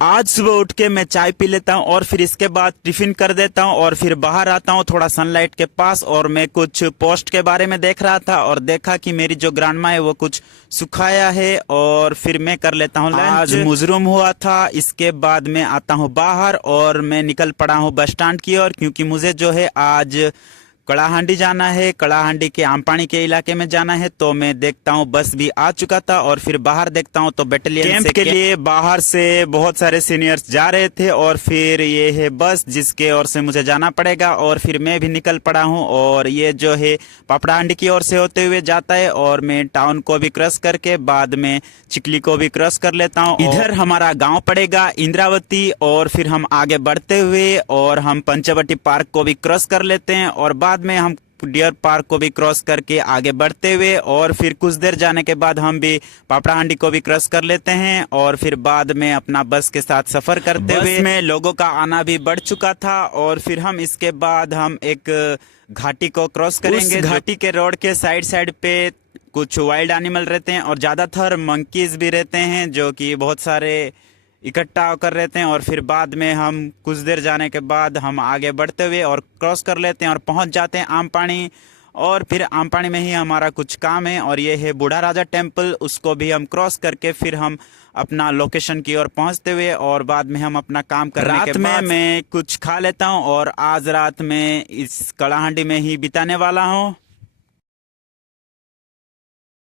आज सुबह उठ के मैं चाय पी लेता हूँ और फिर इसके बाद टिफिन कर देता हूँ और फिर बाहर आता हूँ थोड़ा सनलाइट के पास। और मैं कुछ पोस्ट के बारे में देख रहा था और देखा कि मेरी जो ग्रांडमा है वो कुछ सुखाया है और फिर मैं कर लेता हूँ लंच। आज मुजरुम हुआ था। इसके बाद मैं आता हूँ बाहर और मैं निकल पड़ा हूँ बस स्टैंड की ओर, क्योंकि मुझे जो है आज कड़ाहांडी जाना है। कड़ाहांडी के आमपानी के इलाके में जाना है। तो मैं देखता हूँ बस भी आ चुका था और फिर बाहर देखता हूँ तो बटालियन कैंप के लिए बाहर से बहुत सारे सीनियर्स जा रहे थे और फिर ये है बस जिसके ओर से मुझे जाना पड़ेगा। और फिर मैं भी निकल पड़ा हूँ और ये जो है पापड़ाहांडी की ओर से होते हुए जाता है और मैं टाउन को भी क्रॉस करके बाद में चिकली को भी क्रॉस कर लेता हूँ। इधर हमारा गाँव पड़ेगा इंद्रावती और फिर हम आगे बढ़ते हुए और हम पंचवटी पार्क को भी क्रॉस कर लेते हैं और बाद में हम डियर पार्क को भी क्रॉस करके आगे बढ़ते हुए और फिर कुछ देर जाने के बाद हम भी पापड़ाहांडी को भी क्रॉस कर लेते हैं और फिर बाद में अपना बस के साथ सफर करते हुए बस में लोगों का आना भी बढ़ चुका था। और फिर हम इसके बाद हम एक घाटी को क्रॉस करेंगे। घाटी के रोड के साइड साइड पे कुछ वाइल्ड एनिमल रहते हैं और ज्यादातर मंकीज भी रहते हैं जो कि बहुत सारे इकट्ठा होकर रहते हैं। और फिर बाद में हम कुछ देर जाने के बाद हम आगे बढ़ते हुए और क्रॉस कर लेते हैं और पहुंच जाते हैं आमपानी। और फिर आमपानी में ही हमारा कुछ काम है और ये है बूढ़ा राजा टेम्पल, उसको भी हम क्रॉस करके फिर हम अपना लोकेशन की ओर पहुंचते हुए और बाद में हम अपना काम करने के बाद मैं कुछ खा लेता हूं और आज रात में इस कड़ाहांडी में ही बिताने वाला हूं।